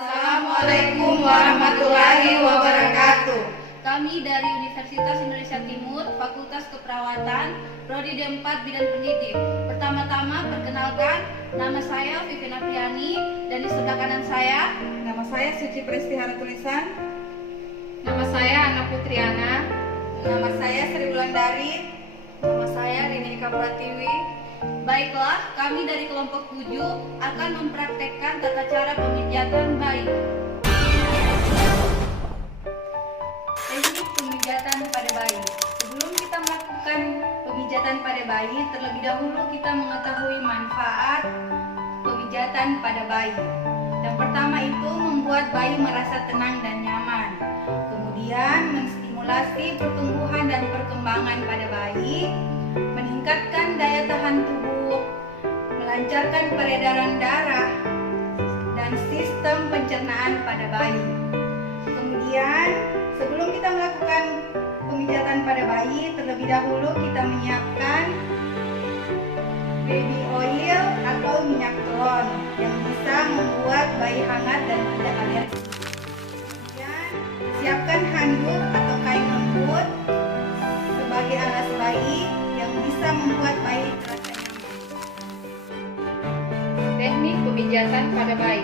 Assalamualaikum warahmatullahi wabarakatuh. Kami dari Universitas Indonesia Timur, Fakultas Keperawatan, Prodi D4 Bidang Pendidik. Pertama-tama perkenalkan, nama saya Vivien Apriani, dan di sebelah kanan saya, Nama saya Suci Prestihara Tulisan. nama saya Ana Putriana, Nama saya Sri Wulandari. nama saya Rini Pratiwi. Baiklah, kami dari kelompok 7 akan mempraktekkan tata cara pemijatan bayi. Teknik pemijatan pada bayi. Sebelum kita melakukan pemijatan pada bayi, terlebih dahulu kita mengetahui manfaat pemijatan pada bayi. Yang pertama itu membuat bayi merasa tenang dan nyaman. Kemudian menstimulasi pertumbuhan dan perkembangan pada bayi, meningkatkan daya tahan tubuh, melancarkan peredaran darah, dan sistem pencernaan pada bayi. Kemudian, sebelum kita melakukan pemijatan pada bayi, terlebih dahulu kita menyiapkan baby oil atau minyak telon yang bisa membuat bayi hangat dan tidak alergi. Kemudian, siapkan handuk atau kain lembut sebagai alas bayi yang bisa membuat bayi terasa nyaman. Teknik pemijatan pada bayi.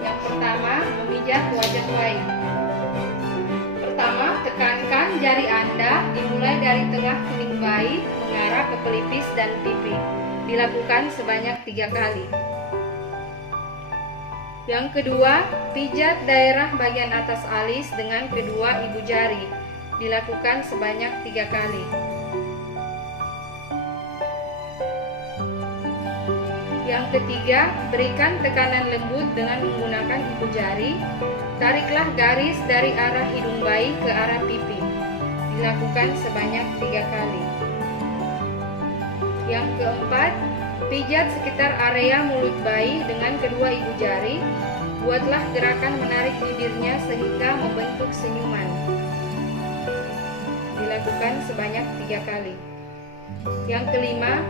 Yang pertama, memijat wajah bayi. Pertama, tekankan jari Anda dimulai dari tengah kuning bayi mengarah ke pelipis dan pipi. Dilakukan sebanyak 3 kali. Yang kedua, pijat daerah bagian atas alis dengan kedua ibu jari. Dilakukan sebanyak 3 kali. Yang ketiga, berikan tekanan lembut dengan menggunakan ibu jari. Tariklah garis dari arah hidung bayi ke arah pipi. Dilakukan sebanyak 3 kali. Yang keempat, pijat sekitar area mulut bayi dengan kedua ibu jari. Buatlah gerakan menarik bibirnya sehingga membentuk senyuman. Dilakukan sebanyak 3 kali. Yang kelima,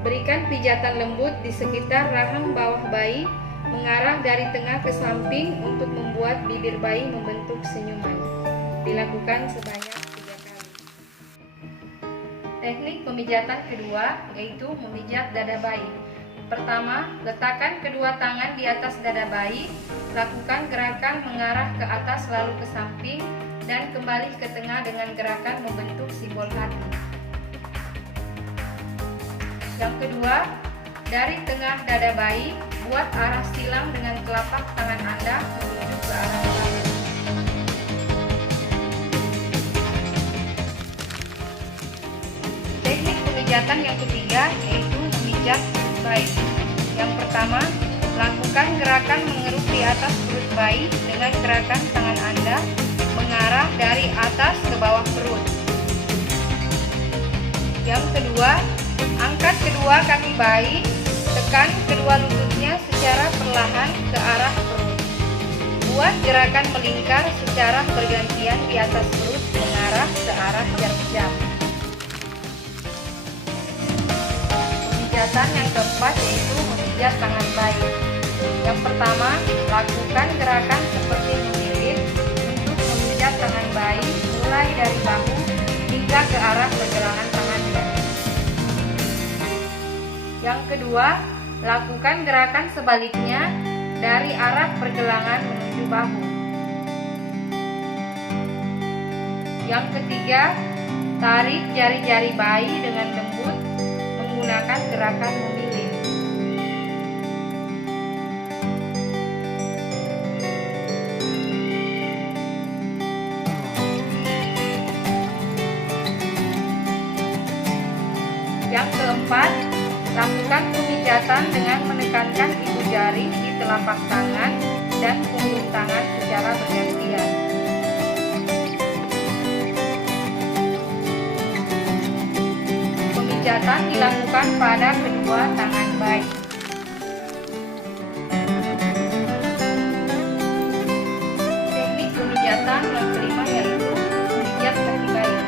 berikan pijatan lembut di sekitar rahang bawah bayi, mengarah dari tengah ke samping untuk membuat bibir bayi membentuk senyuman. Dilakukan sebanyak 3 kali. Teknik pemijatan kedua yaitu memijat dada bayi. Pertama, letakkan kedua tangan di atas dada bayi, lakukan gerakan mengarah ke atas lalu ke samping dan kembali ke tengah dengan gerakan membentuk simbol hati. Yang kedua, dari tengah dada bayi, buat arah silang dengan telapak tangan Anda menuju ke arah bahu. Teknik pemijatan yang ketiga yaitu memijat bayi. Yang pertama, lakukan gerakan mengeruk di atas perut bayi dengan gerakan tangan Anda mengarah dari atas ke bawah perut. Yang kedua, angkat kedua kaki bayi, tekan kedua lututnya secara perlahan ke arah perut. Buat gerakan melingkar secara bergantian di atas perut mengarah ke arah jarum jam. Pemijatan yang keempat yaitu memijat tangan bayi. Yang pertama, lakukan gerakan seperti melilit untuk memijat tangan bayi mulai dari bahu hingga ke arah pergelangan tangannya. Yang kedua, lakukan gerakan sebaliknya dari arah pergelangan menuju bahu. Yang ketiga, tarik jari-jari bayi dengan lembut menggunakan gerakan memilih. Yang keempat, lakukan pemijatan dengan menekankan ibu jari di telapak tangan dan punggung tangan secara bergantian. Pemijatan dilakukan pada kedua tangan bayi. Teknik pemijatan yang kelima yaitu memijat kaki bayi.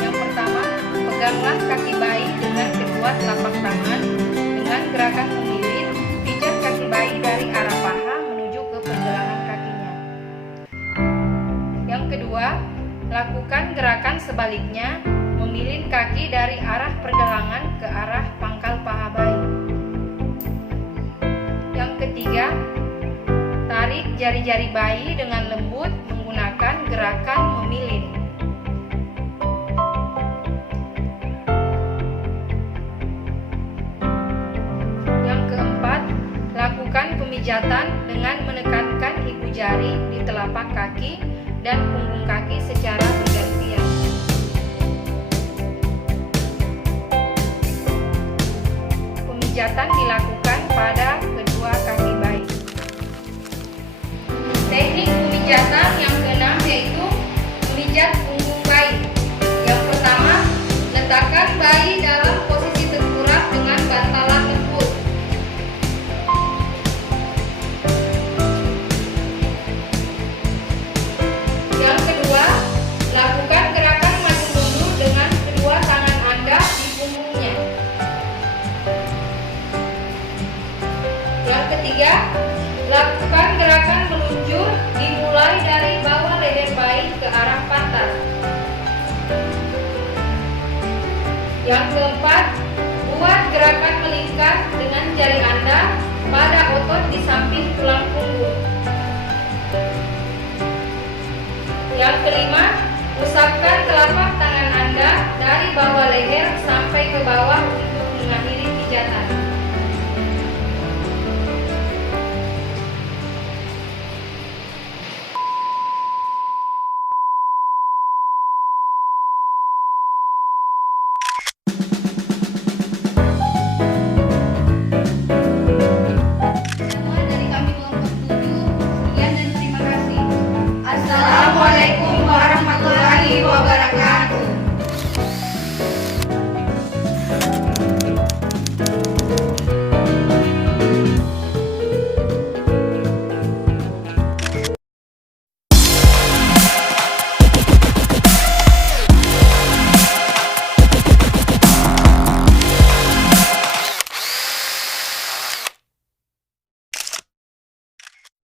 Yang pertama, peganglah kaki bayi dengan kedua telapak tangan dengan gerakan melilit, pijat kaki bayi dari arah paha menuju ke pergelangan kakinya. Yang kedua, lakukan gerakan sebaliknya, memilin kaki dari arah pergelangan ke arah pangkal paha bayi. Yang ketiga, tarik jari-jari bayi dengan lembut menggunakan gerakan memilin. Yang keempat, lakukan pemijatan dengan menekankan ibu jari di telapak kaki dan punggung kaki secara bergantian. Pemijatan dilakukan pada kedua kaki bayi. Teknik pemijatan yang keenam yaitu memijat punggung bayi. Yang pertama, letakkan bayi dalam posisi tengkurap dengan bantalan lembut. Yang kedua, lakukan gerakan maju mundur dengan kedua tangan Anda di punggungnya. Yang ketiga, lakukan gerakan meluncur dimulai dari bawah leher bayi ke arah pantat. Yang keempat, buat gerakan melingkar dengan jari Anda pada otot di samping tulang punggung. Yang kelima, usapkan telapak tangan Anda dari bawah leher sampai ke bawah untuk mengakhiri pijatan. Semua dari kami kelompok 7, sekian dan terima kasih. Assalamualaikum